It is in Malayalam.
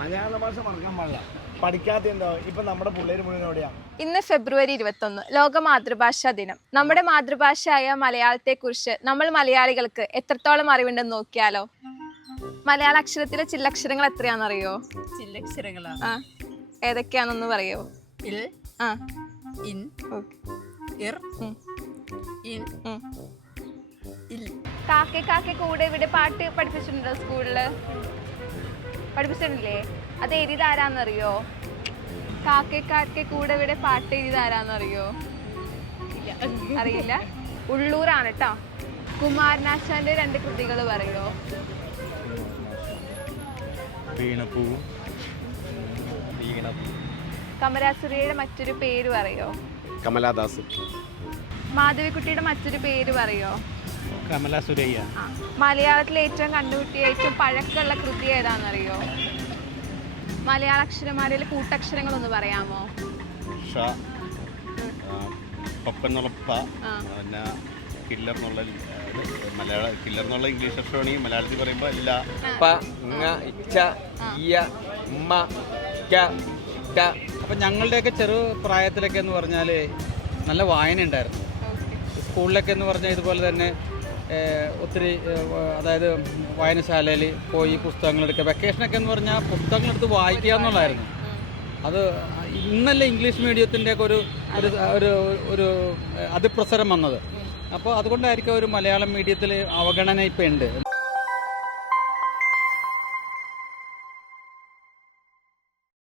മലയാള ഭാഷ മറക്കാൻ പാടില്ല. പഠിക്കാത്ത എന്താ ഇപ്പൊ നമ്മുടെ പിള്ളേര് മുഴുവൻ എവിടെയാ? ഇന്ന് ഫെബ്രുവരി 21 ലോക മാതൃഭാഷാ ദിനം. നമ്മുടെ മാതൃഭാഷയായ മലയാളത്തെ കുറിച്ച് നമ്മൾ മലയാളികൾക്ക് എത്രത്തോളം അറിവുണ്ടെന്ന് നോക്കിയാലോ. മലയാള അക്ഷരത്തിലെ ചില്ലക്ഷരങ്ങൾ എത്രയാണെന്നറിയോ? ചില്ലക്ഷരങ്ങളാ? ഏതൊക്കെയാണെന്ന് പറയോ? ഇൽ, ഇൻ, ഇർ, ഇൻ, ഇൽ. കാക്കെ കാക്കെ കൂടെ ഇവിടെ പാട്ട് പഠിപ്പിച്ചിട്ടുണ്ടോ? സ്കൂളില് പഠിപ്പിച്ചിട്ടില്ലേ? അത് എഴുതിയതാരാന്നറിയോ? കാക്കെ കാക്കെ കൂടെ ഇവിടെ പാട്ട് എഴുതിയതാരാന്നറിയോ? അറിയില്ല. ഉള്ളൂരാണ് കേട്ടോ. കുമാരനാശാന്റെ 2 കൃതികൾ പറയോ? കമലാസുരയുടെ മറ്റൊരു പേര് പറയോ? കമലാദാസ്. മാധവിക്കുട്ടിയുടെ മറ്റൊരു പേര് പറയോ? കമലാസുരയ്യ. മലയാളത്തിൽ ഏറ്റവും കണ്ടുപിട്ടിയ ഏറ്റവും പഴക്കമുള്ള കൃതി ഏതാണെന്നറിയോ? മലയാള അക്ഷരമാലയിലെ കൂട്ടക്ഷരങ്ങളൊന്ന് പറയാമോ? പിന്നെ കില്ലർ എന്നുള്ള ഇംഗ്ലീഷ് അക്ഷരമാണെങ്കിൽ മലയാളത്തിൽ പറയുമ്പോൾ ഇല്ല. അപ്പം ഞങ്ങളുടെയൊക്കെ ചെറു പ്രായത്തിലൊക്കെ എന്ന് പറഞ്ഞാൽ നല്ല വായന ഉണ്ടായിരുന്നു. സ്കൂളിലൊക്കെ എന്ന് പറഞ്ഞാൽ ഇതുപോലെ തന്നെ ഒത്തിരി, അതായത് വായനശാലയിൽ പോയി പുസ്തകങ്ങളെടുക്കുക. വെക്കേഷനൊക്കെ എന്ന് പറഞ്ഞാൽ പുസ്തകങ്ങളെടുത്ത് വായിക്കുക എന്നുള്ളതായിരുന്നു. അത് ഇന്നല്ലേ ഇംഗ്ലീഷ് മീഡിയത്തിൻ്റെയൊക്കെ ഒരു അതിപ്രസരം വന്നത്. അപ്പോൾ അതുകൊണ്ടായിരിക്കും ഒരു മലയാളം മീഡിയത്തിൽ അവഗണന ഇപ്പം ഉണ്ട്.